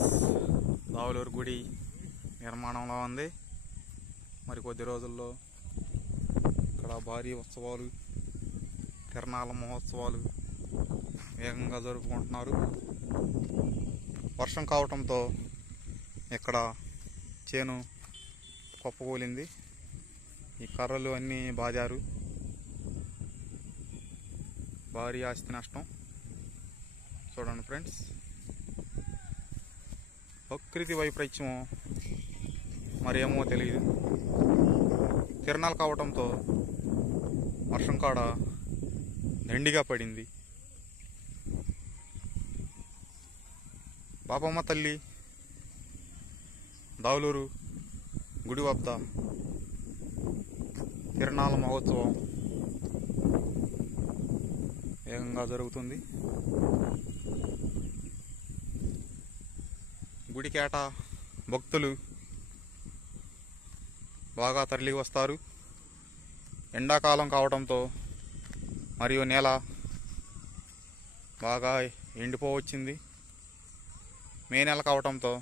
Friends, Davuluru గుడి నిర్మాణంలో ఉంది. మరి కొద్ది రోజుల్లో ఇక్కడ భారీ ఉత్సవాలు, తిరణాల మహోత్సవాలు వేగంగా జరుపుకుంటున్నారు. వర్షం కావటంతో ఇక్కడ చేను కుప్పకూలింది. ఈ కర్రలు అన్నీ బాదారు. భారీ ఆస్తి నష్టం. చూడండి ఫ్రెండ్స్, ప్రకృతి వైపరీత్యం మరేమో తెలియదు. తిరణాలు కావటంతో వర్షం కాడ దండిగా పడింది. బాబమ్మ తల్లి దావులూరు గుడి వద్ద తిరణాల మహోత్సవం వేగంగా జరుగుతుంది. గుడికేట భక్తులు బాగా తరలి వస్తారు. ఎండాకాలం కావడంతో మరియు నేల బాగా ఎండిపోవచ్చింది. మే నెల కావడంతో